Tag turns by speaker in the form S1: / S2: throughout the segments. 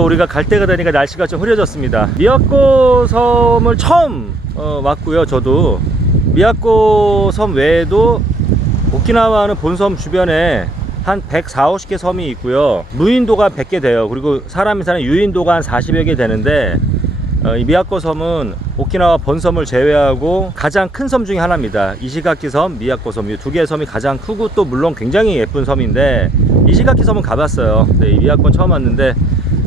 S1: 우리가 갈 때가 되니까 날씨가 좀 흐려졌습니다. 미야코 섬을 처음 어, 왔고요. 저도 미야코 섬 외에도 오키나와는 본섬 주변에 한 140, 50개 섬이 있고요. 무인도가 100개 돼요. 그리고 사람이 사는 유인도가 한 40여 개 되는데 어, 이 미야코 섬은 오키나와 본섬을 제외하고 가장 큰 섬 중에 하나입니다. 이시가키 섬, 미야코 섬 이 두 개의 섬이 가장 크고 또 물론 굉장히 예쁜 섬인데 이시가키 섬은 가봤어요. 네, 이 미야코는 처음 왔는데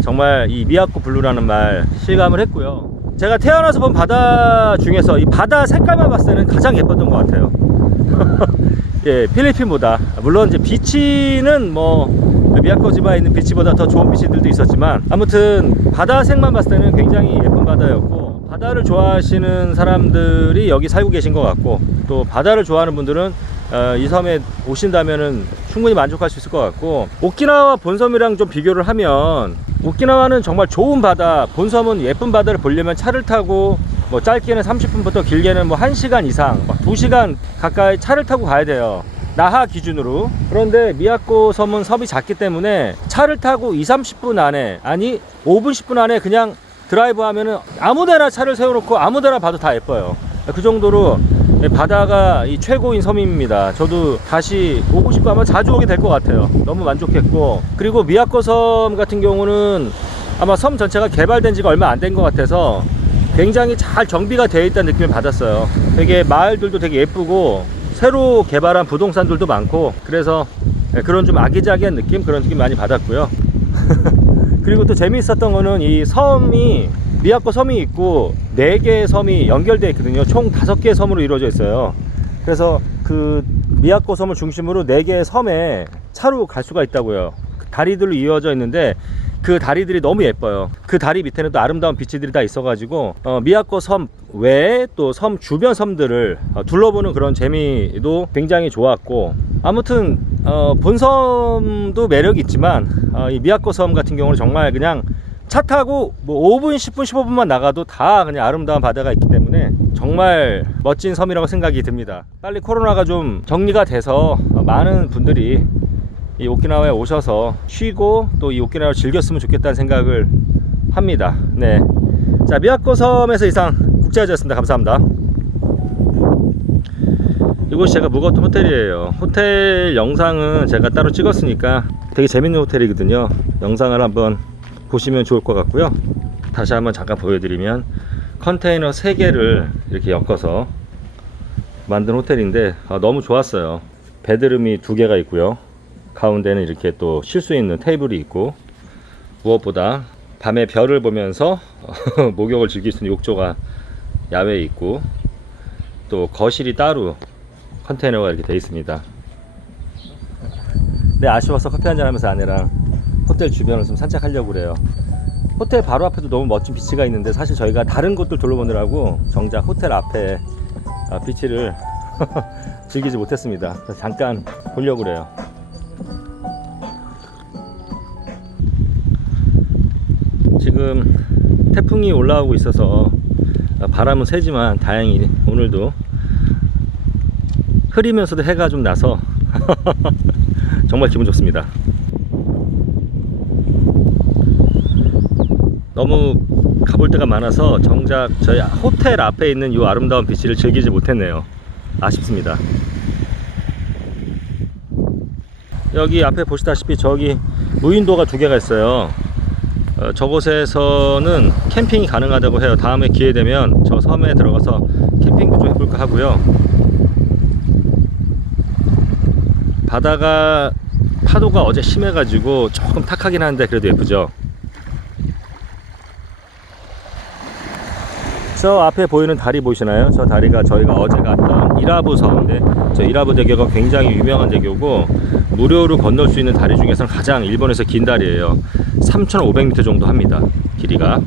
S1: 정말 이 미야코 블루라는 말 실감을 했고요. 제가 태어나서 본 바다 중에서 이 바다 색깔만 봤을 때는 가장 예뻤던 것 같아요. 예, 필리핀보다 물론 이제 비치는 뭐 미야코지마에 있는 비치보다 더 좋은 비치들도 있었지만 아무튼 바다색만 봤을 때는 굉장히 예쁜 바다였고 바다를 좋아하시는 사람들이 여기 살고 계신 것 같고 또 바다를 좋아하는 분들은 어, 이 섬에 오신다면은 충분히 만족할 수 있을 것 같고 오키나와 본섬이랑 좀 비교를 하면 오키나와는 정말 좋은 바다 본섬은 예쁜 바다를 보려면 차를 타고 뭐 짧게는 30분부터 길게는 뭐 1시간 이상 막 2시간 가까이 차를 타고 가야 돼요. 나하 기준으로. 그런데 미야코 섬은 섬이 작기 때문에 차를 타고 2, 30분 안에 아니 5분 10분 안에 그냥 드라이브 하면은 아무데나 차를 세워놓고 아무데나 봐도 다 예뻐요. 그 정도로 바다가 이 최고인 섬입니다. 저도 다시 오고 싶고 아마 자주 오게 될 것 같아요. 너무 만족했고 그리고 미야코 섬 같은 경우는 아마 섬 전체가 개발된 지가 얼마 안 된 것 같아서 굉장히 잘 정비가 되어 있다는 느낌을 받았어요. 되게 마을들도 되게 예쁘고 새로 개발한 부동산들도 많고 그래서 그런 좀 아기자기한 느낌 그런 느낌 많이 받았고요. 그리고 또 재미있었던 거는 이 섬이 미야코 섬이 있고 네 개의 섬이 연결되어 있거든요. 총 다섯 개의 섬으로 이루어져 있어요. 그래서 그 미야코 섬을 중심으로 네 개의 섬에 차로 갈 수가 있다고요. 그 다리들로 이어져 있는데 그 다리들이 너무 예뻐요. 그 다리 밑에는 또 아름다운 비치들이 다 있어가지고 어, 미야코 섬 외에 또 섬 주변 섬들을 어, 둘러보는 그런 재미도 굉장히 좋았고 아무튼 어, 본섬도 매력이 있지만 어, 이 미야코 섬 같은 경우는 정말 그냥 차 타고 뭐 5분, 10분, 15분만 나가도 다 그냥 아름다운 바다가 있기 때문에 정말 멋진 섬이라고 생각이 듭니다. 빨리 코로나가 좀 정리가 돼서 어, 많은 분들이 이 오키나와에 오셔서 쉬고 또 이 오키나와를 즐겼으면 좋겠다는 생각을 합니다. 네. 자, 미야코 섬에서 이상 국제화제였습니다. 감사합니다. 이곳이 제가 묵었던 호텔이에요. 호텔 영상은 제가 따로 찍었으니까 되게 재밌는 호텔이거든요. 영상을 한번 보시면 좋을 것 같고요. 다시 한번 잠깐 보여드리면 컨테이너 3개를 이렇게 엮어서 만든 호텔인데 아, 너무 좋았어요. 베드룸이 두 개가 있고요. 가운데는 이렇게 또 쉴 수 있는 테이블이 있고 무엇보다 밤에 별을 보면서 목욕을 즐길 수 있는 욕조가 야외에 있고 또 거실이 따로 컨테이너가 이렇게 되어 있습니다. 네 아쉬워서 커피 한잔 하면서 아내랑 호텔 주변을 좀 산책하려고 그래요. 호텔 바로 앞에도 너무 멋진 비치가 있는데 사실 저희가 다른 곳들 둘러보느라고 정작 호텔 앞에 아, 비치를 즐기지 못했습니다. 잠깐 보려고 그래요. 지금 태풍이 올라오고 있어서 아, 바람은 세지만 다행히 오늘도 흐리면서도 해가 좀 나서 정말 기분 좋습니다. 너무 가볼 데가 많아서 정작 저희 호텔 앞에 있는 이 아름다운 비치를 즐기지 못했네요. 아쉽습니다. 여기 앞에 보시다시피 저기 무인도가 두 개가 있어요. 어, 저곳에서는 캠핑이 가능하다고 해요. 다음에 기회 되면 저 섬에 들어가서 캠핑도 좀 해볼까 하고요. 바다가 파도가 어제 심해가지고 조금 탁하긴 한데 그래도 예쁘죠. 저 앞에 보이는 다리 보이시나요? 저 다리가 저희가 어제 갔던 이라부 섬인데 저 이라부 대교가 굉장히 유명한 대교고 무료로 건널 수 있는 다리 중에서는 가장 일본에서 긴 다리예요. 3,500m 정도 합니다. 길이가.